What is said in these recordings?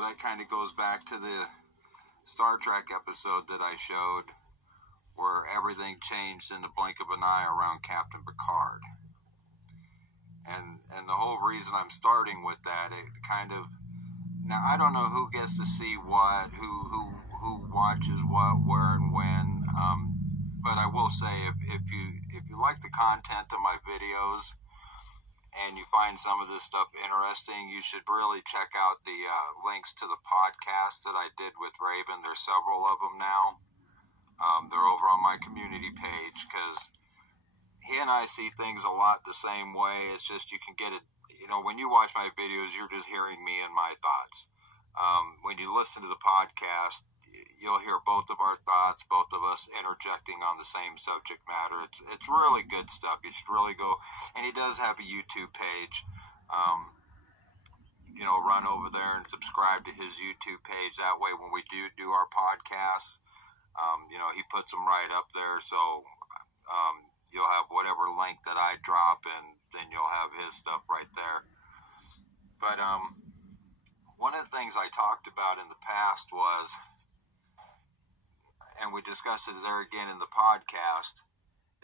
So that kind of goes back to the Star Trek episode that I showed, where everything changed in the blink of an eye around Captain Picard. And the whole reason I'm starting with that, it kind of, now I don't know who gets to see what, who watches what, where, and when. But I will say, if you like the content of my videos and you find some of this stuff interesting, you should really check out the links to the podcast that I did with Raven. There's several of them now. They're over on my community page, because he and I see things a lot the same way. It's just you can get it, when you watch my videos, you're just hearing me and my thoughts. When you listen to the podcast, you'll hear both of our thoughts, both of us interjecting on the same subject matter. It's really good stuff. You should really go, and he does have a YouTube page. Run over there and subscribe to his YouTube page. That way, when we do our podcasts, he puts them right up there. So you'll have whatever link that I drop, and then you'll have his stuff right there. But one of the things I talked about in the past was, and we discussed it there again in the podcast,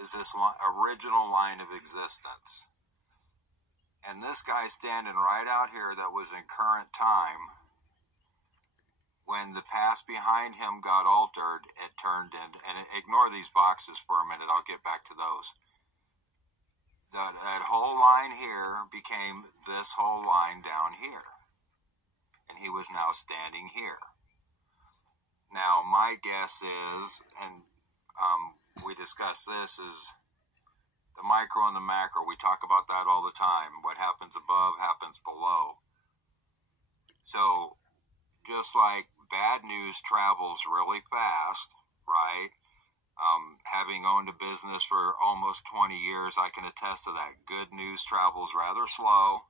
is this original line of existence. And this guy standing right out here that was in current time, when the past behind him got altered, it turned into, and ignore these boxes for a minute, I'll get back to those. That whole line here became this whole line down here. And he was now standing here. Now, my guess is, and we discussed this, is the micro and the macro. We talk about that all the time. What happens above happens below. So, just like bad news travels really fast, right? Having owned a business for almost 20 years, I can attest to that. Good news travels rather slow,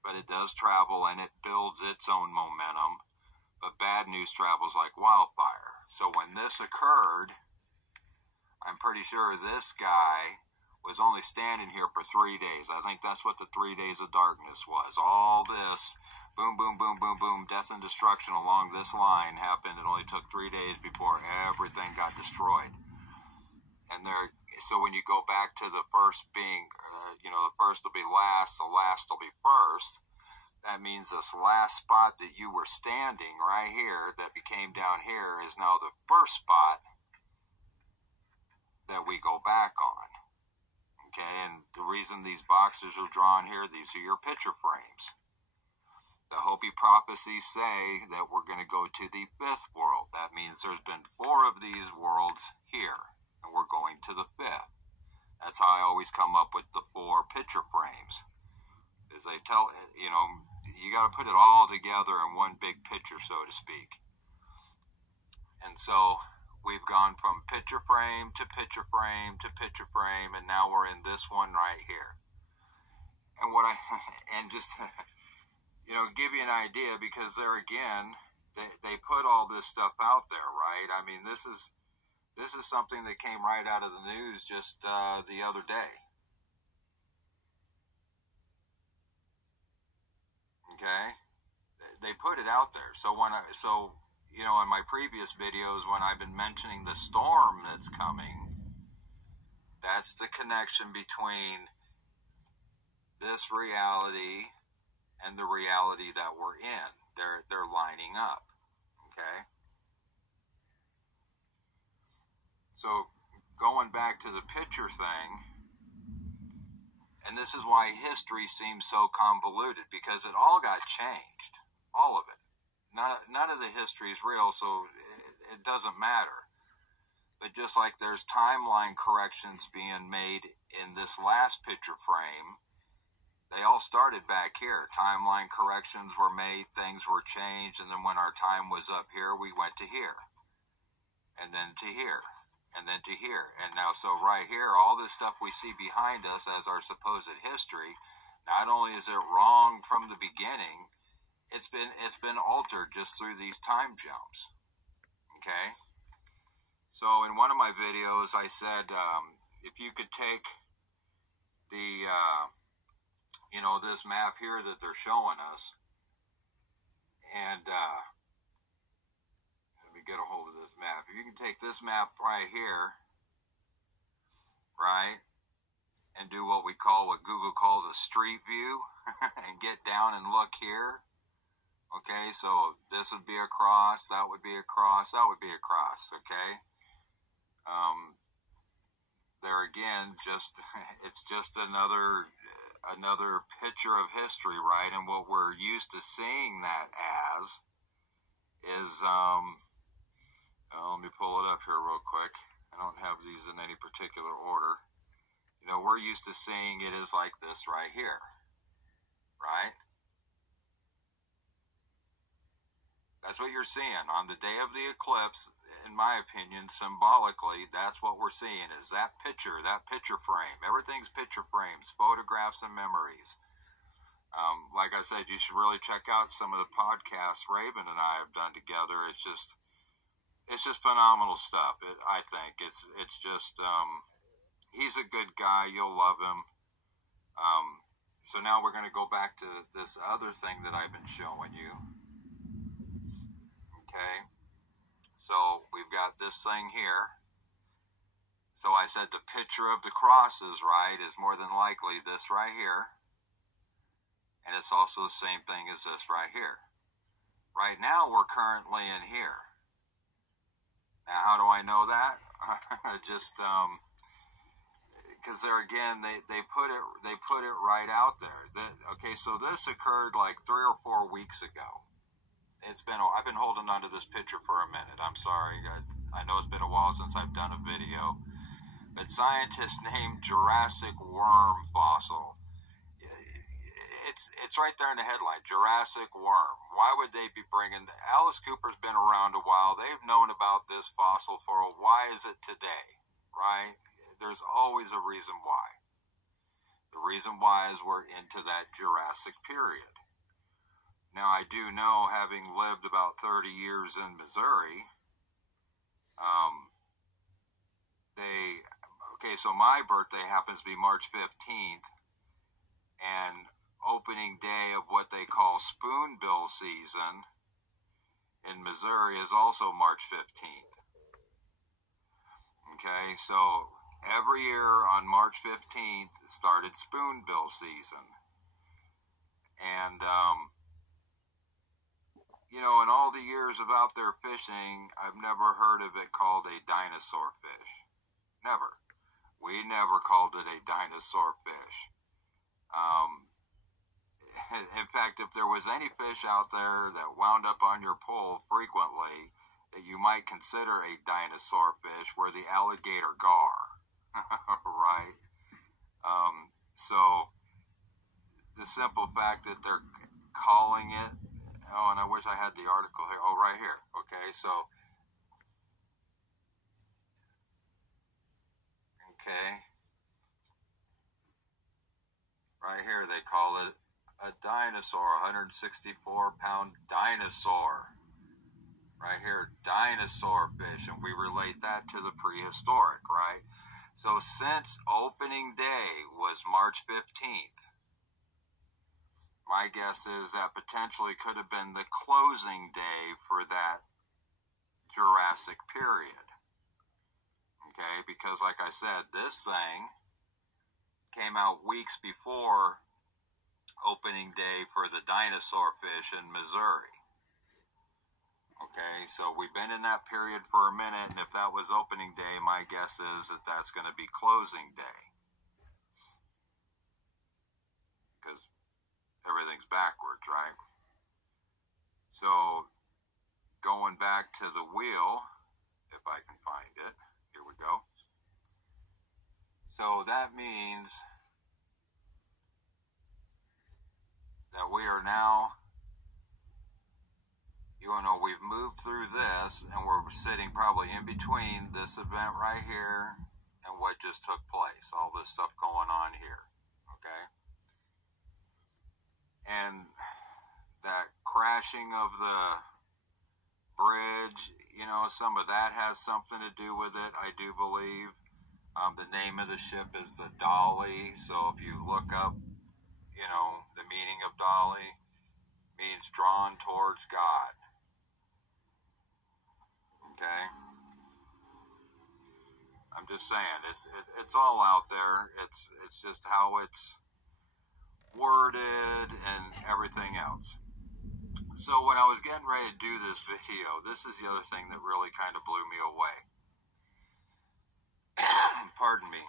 but it does travel, and it builds its own momentum. But bad news travels like wildfire. So when this occurred, I'm pretty sure this guy was only standing here for 3 days. I think that's what the 3 days of darkness was. All this, boom, boom, boom, boom, boom, death and destruction along this line happened. It only took 3 days before everything got destroyed. And so when you go back to the first being, the first will be last, the last will be first. That means this last spot that you were standing right here that became down here is now the first spot that we go back on. Okay, and the reason these boxes are drawn here, these are your picture frames. The Hopi prophecies say that we're going to go to the 5th world. That means there's been 4 of these worlds here, and we're going to the 5th. That's how I always come up with the 4 picture frames. As they tell, you got to put it all together in one big picture, so to speak. And so we've gone from picture frame to picture frame to picture frame, and now we're in this one right here. And just give you an idea, because there again, they put all this stuff out there, right? I mean, this is something that came right out of the news just the other day. Okay, they put it out there. So in my previous videos, when I've been mentioning the storm that's coming, that's the connection between this reality and the reality that we're in. They're lining up. Okay. So going back to the picture thing, and this is why history seems so convoluted, because it all got changed. All of it. None of the history is real, so it doesn't matter. But just like there's timeline corrections being made in this last picture frame, they all started back here. Timeline corrections were made, things were changed, and then when our time was up here, we went to here. And then to here. And then to here. And now, so right here, all this stuff we see behind us as our supposed history, not only is it wrong from the beginning, it's been altered just through these time jumps. Okay? So in one of my videos, I said, if you could take the, this map here that they're showing us, and if you can take this map right here, right, and do what Google calls a street view, and get down and look here. Okay, so this would be a cross, that would be a cross, that would be a cross, okay? There again, it's just another picture of history, right? And what we're used to seeing that as is, let me pull it up here real quick. I don't have these in any particular order. We're used to seeing it as like this right here, right? That's what you're seeing on the day of the eclipse. In my opinion, symbolically, that's what we're seeing is that picture frame. Everything's picture frames, photographs, and memories. Like I said, you should really check out some of the podcasts Raven and I have done together. It's just phenomenal stuff. I think it's just he's a good guy. You'll love him. So now we're going to go back to this other thing that I've been showing you. Okay, so we've got this thing here. So I said the picture of the crosses, right, is more than likely this right here. And it's also the same thing as this right here. Right now we're currently in here. Now how do I know that? Just because there again they put it right out there. Okay, so this occurred like 3 or 4 weeks ago. I've been holding onto this picture for a minute. I'm sorry. I know it's been a while since I've done a video. But scientists named Jurassic worm fossil. It's right there in the headline, Jurassic worm. Why would they be bringing... Alice Cooper's been around a while. They've known about this fossil for a... Why is it today? Right? There's always a reason why. The reason why is we're into that Jurassic period. Now, I do know, having lived about 30 years in Missouri, so my birthday happens to be March 15th, and opening day of what they call spoonbill season in Missouri is also March 15th. Okay, so every year on March 15th started spoonbill season. And, in all the years of out there fishing, I've never heard of it called a dinosaur fish. Never. We never called it a dinosaur fish. In fact, if there was any fish out there that wound up on your pole frequently that you might consider a dinosaur fish, were the alligator gar. Right? So, the simple fact that they're calling it... Oh, and I wish I had the article here. Oh, right here. Okay, so... Okay. Right here, they call it a dinosaur, 164-pound dinosaur. Right here, dinosaur fish, and we relate that to the prehistoric, right? So since opening day was March 15th, my guess is that potentially could have been the closing day for that Jurassic period. Okay, because like I said, this thing came out weeks before opening day for the dinosaur fish in Missouri. Okay, so we've been in that period for a minute, and if that was opening day, my guess is that that's going to be closing day. Because everything's backwards, right? So, going back to the wheel, if I can find it, here we go. So that means that we are now, we've moved through this, and we're sitting probably in between this event right here and what just took place, all this stuff going on here, okay? And that crashing of the bridge, some of that has something to do with it, I do believe. The name of the ship is the Dolly, so if you look up, the meaning of Dolly, means drawn towards God. Okay? just saying, it's all out there. It's just how it's worded and everything else. So when I was getting ready to do this video, this is the other thing that really kind of blew me away. Pardon me.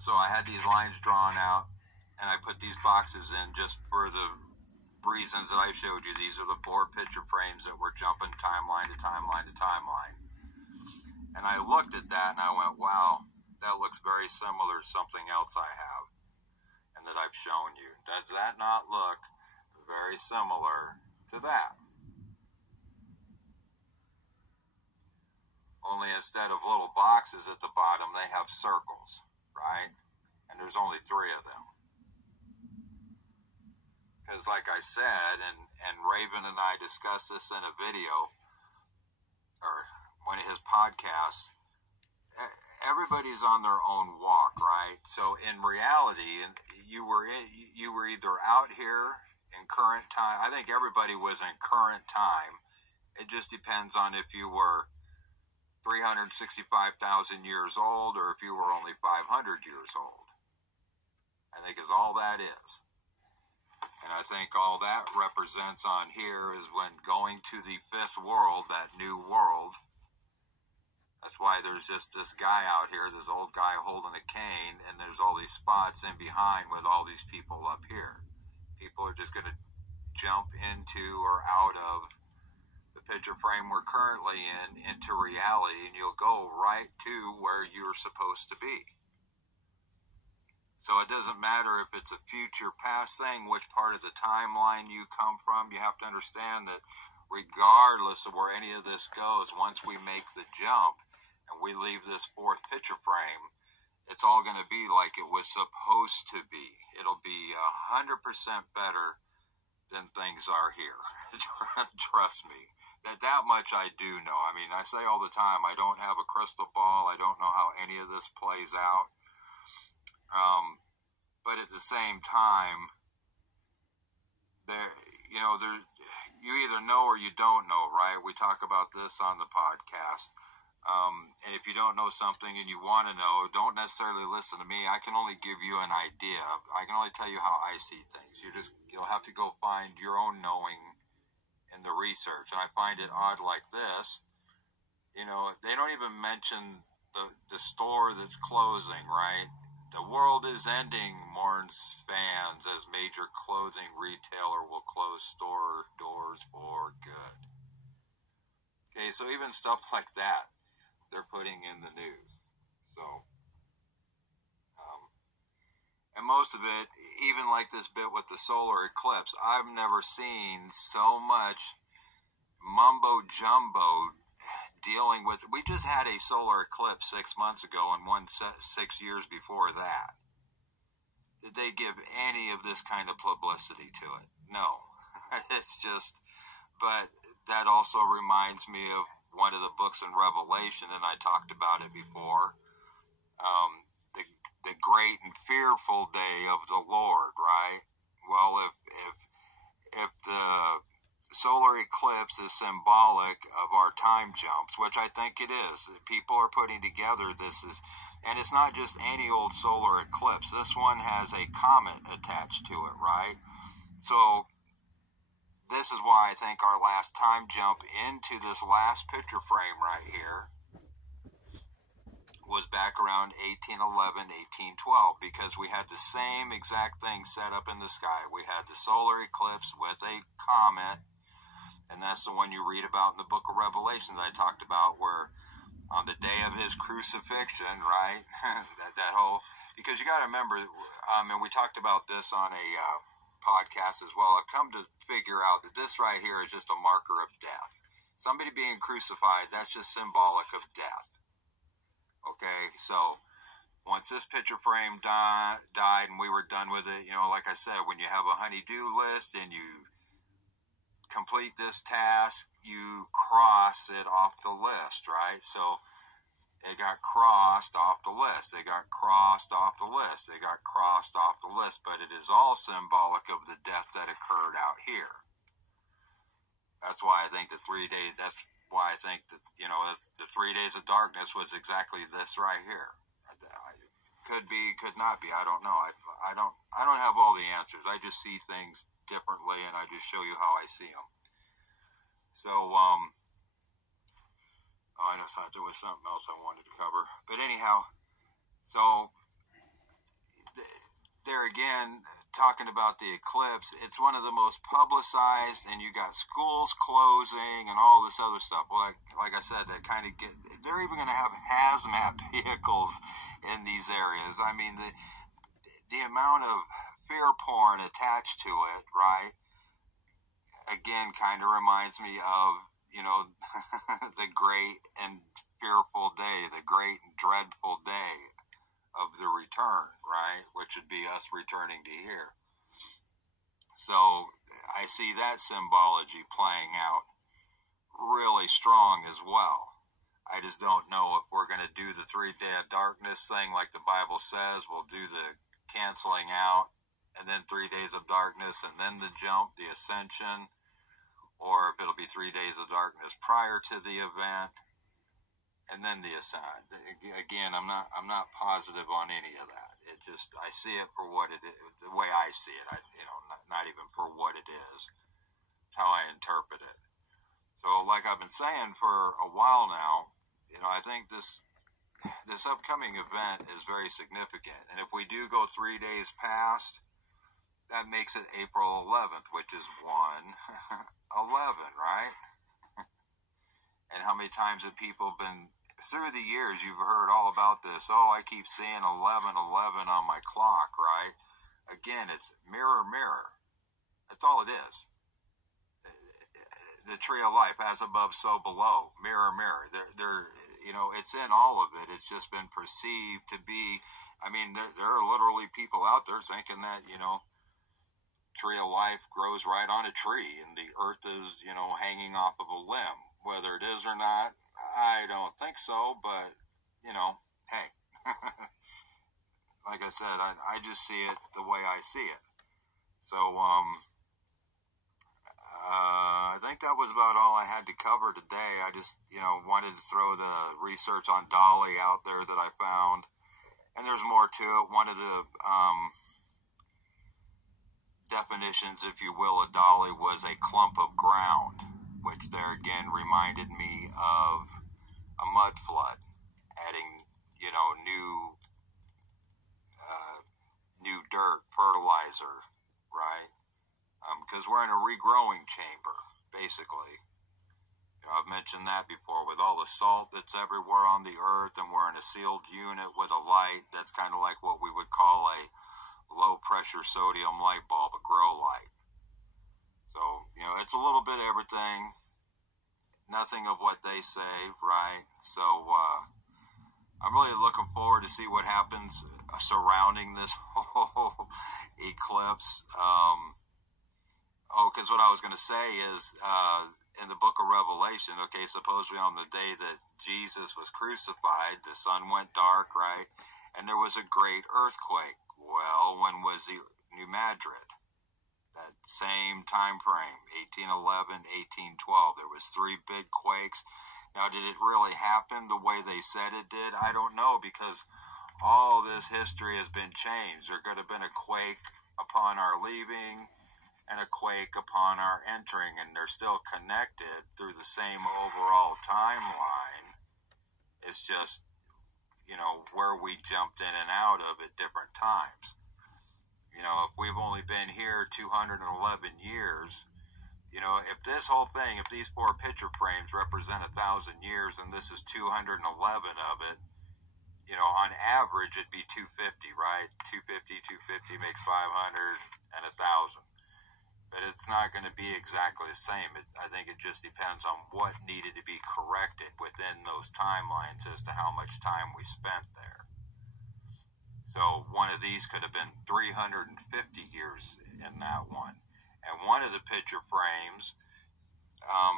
So I had these lines drawn out, and I put these boxes in just for the reasons that I showed you. These are the 4 picture frames that were jumping timeline to timeline to timeline. And I looked at that and I went, wow, that looks very similar to something else I have and that I've shown you. Does that not look very similar to that? Only instead of little boxes at the bottom, they have circles, right? And there's only 3 of them. Because like I said, and Raven and I discussed this in a video, or one of his podcasts, everybody's on their own walk, right? So in reality, you were either out here in current time. I think everybody was in current time. It just depends on if you were 365,000 years old or if you were only 500 years old. I think is all that is. And I think all that represents on here is when going to the 5th world, that new world. That's why there's just this guy out here, this old guy holding a cane, and there's all these spots in behind with all these people up here. People are just going to jump into or out of the picture frame we're currently in into reality, and you'll go right to where you're supposed to be. So it doesn't matter if it's a future past thing, which part of the timeline you come from. You have to understand that regardless of where any of this goes, once we make the jump and we leave this 4th picture frame, it's all going to be like it was supposed to be. It'll be 100% better than things are here. Trust me. That much I do know. I mean, I say all the time, I don't have a crystal ball. I don't know how any of this plays out. But at the same time, you either know or you don't know, right? We talk about this on the podcast. And if you don't know something and you want to know, don't necessarily listen to me. I can only give you an idea. I can only tell you how I see things. You'll have to go find your own knowing in the research. And I find it odd like this. They don't even mention the store that's closing, right? The world is ending, mourns fans, as major clothing retailer will close store doors for good. Okay, so even stuff like that, they're putting in the news. So, and most of it, even like this bit with the solar eclipse, I've never seen so much mumbo jumbo dealing with. We just had a solar eclipse 6 months ago and one 6 years before that. Did they give any of this kind of publicity to it? No. It's just, but that also reminds me of one of the books in Revelation, and I talked about it before. The great and fearful day of the Lord, right? Well, if the solar eclipse is symbolic of our time jumps, which I think it is. People are putting together and it's not just any old solar eclipse. This one has a comet attached to it, right? So this is why I think our last time jump into this last picture frame right here was back around 1811, 1812, because we had the same exact thing set up in the sky. We had the solar eclipse with a comet, and that's the one you read about in the book of Revelation that I talked about, where on the day of his crucifixion, right? that whole, because you got to remember, and we talked about this on a podcast as well. I've come to figure out that this right here is just a marker of death. Somebody being crucified, that's just symbolic of death. Okay, so once this picture frame died and we were done with it, like I said, when you have a honey-do list and you complete this task, you cross it off the list, right? So they got crossed off the list. They got crossed off the list. They got crossed off the list, but it is all symbolic of the death that occurred out here. That's why I think the 3 days, that's why I think that, the 3 days of darkness was exactly this right here. Could be, could not be. I don't know. I don't have all the answers. I just see things differently, and I just show you how I see them. So, I thought there was something else I wanted to cover. But anyhow, so there again, talking about the eclipse, it's one of the most publicized, and you got schools closing and all this other stuff. Well, like I said, that kind of they're even going to have hazmat vehicles in these areas. I mean, the amount of fear porn attached to it, right? Again, kind of reminds me of, the great and fearful day, the great and dreadful day of the return, right? Which would be us returning to here. So I see that symbology playing out really strong as well. I just don't know if we're going to do the 3 day of darkness thing like the Bible says. We'll do the canceling out and then 3 days of darkness and then the jump, the ascension, or if it'll be 3 days of darkness prior to the event and then the ascent. Again, I'm not positive on any of that. It just, I see it for what it is, the way I see it. Not even for what it is. It's how I interpret it. So, like I've been saying for a while now, I think this upcoming event is very significant. And if we do go 3 days past, that makes it April 11th, which is 1/11, right? And how many times have people been, through the years, you've heard all about this. Oh, I keep seeing 11/11 on my clock, right? Again, it's mirror, mirror. That's all it is. The tree of life, as above, so below. Mirror, mirror. It's in all of it. It's just been perceived to be, there are literally people out there thinking that, tree of life grows right on a tree and the earth is, hanging off of a limb. Whether it is or not, I don't think so, but, hey. Like I said, I just see it the way I see it. So, I think that was about all I had to cover today. I just, wanted to throw the research on Dolly out there that I found. And there's more to it. One of the definitions, if you will, of Dolly was a clump of ground, which there again reminded me of a mud flood, adding, new dirt, fertilizer, right? Because we're in a regrowing chamber, basically. I've mentioned that before, with all the salt that's everywhere on the earth, and we're in a sealed unit with a light that's kind of like what we would call a low-pressure sodium light bulb, a grow light. So, it's a little bit of everything, nothing of what they say, right? So, I'm really looking forward to see what happens surrounding this whole eclipse. Because what I was going to say is, in the book of Revelation, okay, supposedly on the day that Jesus was crucified, the sun went dark, right? And there was a great earthquake. Well, when was the New Madrid? That same time frame, 1811, 1812. There was 3 big quakes. Now, did it really happen the way they said it did? I don't know, because all this history has been changed. There could have been a quake upon our leaving and a quake upon our entering, and they're still connected through the same overall timeline. It's just, where we jumped in and out of at different times. If we've only been here 211 years, if this whole thing, if these 4 picture frames represent 1,000 years and this is 211 of it, on average it'd be 250, right? 250 makes 500 and 1,000. But it's not going to be exactly the same. I think it just depends on what needed to be corrected within those timelines as to how much time we spent there. So one of these could have been 350 years in that one. And one of the picture frames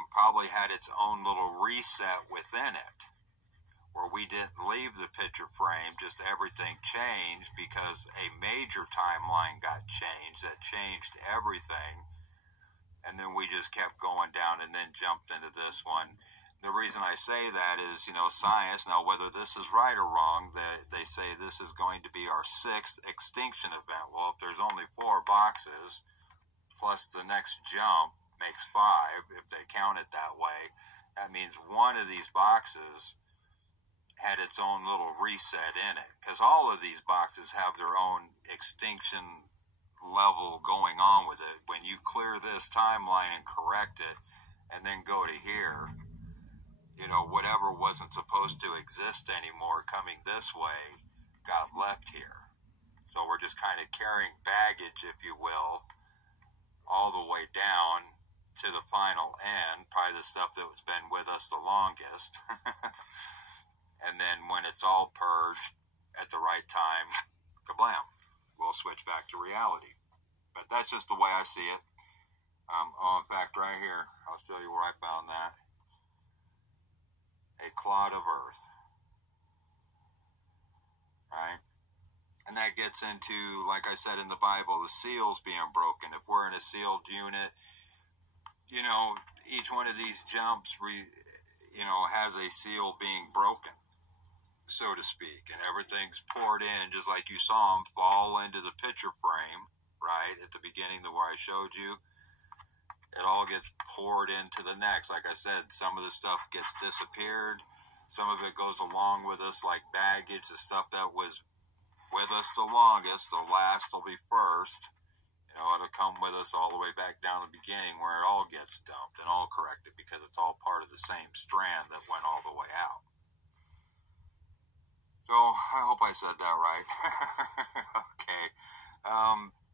probably had its own little reset within it, where we didn't leave the picture frame, just everything changed because a major timeline got changed that changed everything. And then we just kept going down and then jumped into this one. the reason I say that is, science, now whether this is right or wrong, they say this is going to be our 6th extinction event. Well, if there's only 4 boxes, plus the next jump makes 5, if they count it that way, that means one of these boxes had its own little reset in it. Because all of these boxes have their own extinction level going on with it. When you clear this timeline and correct it, and then go to here, whatever wasn't supposed to exist anymore coming this way got left here. So we're just kind of carrying baggage, if you will, all the way down to the final end, probably the stuff that's been with us the longest. And then when it's all purged at the right time, kablam, we'll switch back to reality. But that's just the way I see it. In fact, right here, I'll show you where I found that. A clod of earth. Right? And that gets into, like I said in the Bible, the seals being broken. If we're in a sealed unit, each one of these jumps, has a seal being broken, so to speak. And everything's poured in, just like you saw them fall into the picture frame, right, at the beginning of where I showed you. It all gets poured into the next. Like I said, some of the stuff gets disappeared. Some of it goes along with us like baggage. The stuff that was with us the longest, the last will be first. It'll come with us all the way back down to the beginning where it all gets dumped and all corrected because it's all part of the same strand that went all the way out. So I hope I said that right. Okay.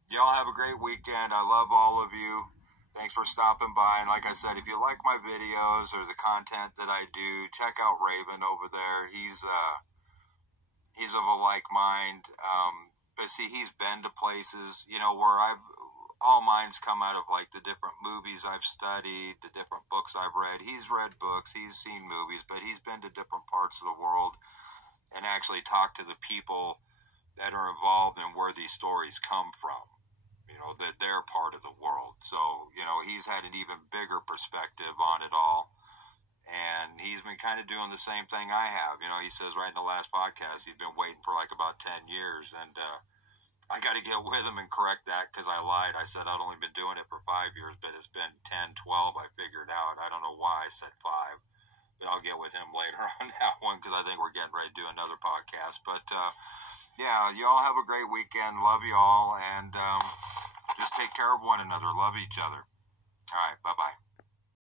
Y'all have a great weekend. I love all of you. Thanks for stopping by. And like I said, if you like my videos or the content that I do, check out Raven over there. He's of a like mind. But see, he's been to places, where all mine's come out of like the different movies I've studied, the different books I've read. He's read books, he's seen movies, but he's been to different parts of the world and actually talked to the people that are involved in where these stories come from. That they're part of the world. So, he's had an even bigger perspective on it all. And he's been kind of doing the same thing I have. He says right in the last podcast, he'd been waiting for like about 10 years. And I got to get with him and correct that because I lied. I said I'd only been doing it for 5 years, but it's been 10, 12, I figured out. I don't know why I said 5. But I'll get with him later on that one because I think we're getting ready to do another podcast. But, yeah, y'all have a great weekend. Love y'all. And just take care of one another. Love each other. All right. Bye-bye.